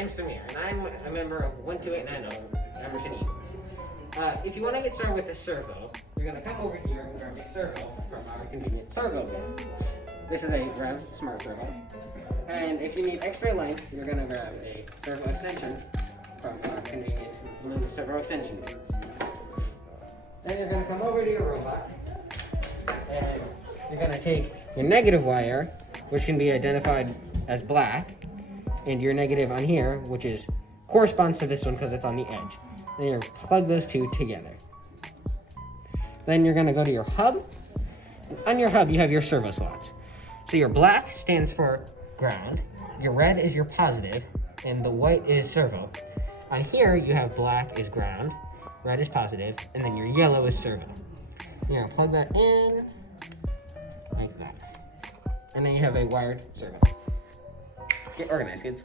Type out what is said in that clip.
I'm Samir, and I'm a member of 12890, Emerson Eagle. If you want to get started with the servo, you're going to come over here and grab a servo from our convenient servo bin. This is a Rev Smart Servo. And if you need extra length, you're going to grab a servo extension from our convenient servo extension bins. Then you're going to come over to your robot, and you're going to take your negative wire, which can be identified as black, and your negative on here, which corresponds to this one because it's on the edge. Then you're going to plug those two together. Then you're going to go to your hub. And on your hub, you have your servo slots. So your black stands for ground, your red is your positive, and the white is servo. On here, you have black is ground, red is positive, and then your yellow is servo. You're going to plug that in like that. And then you have a wired servo. Get organized, kids.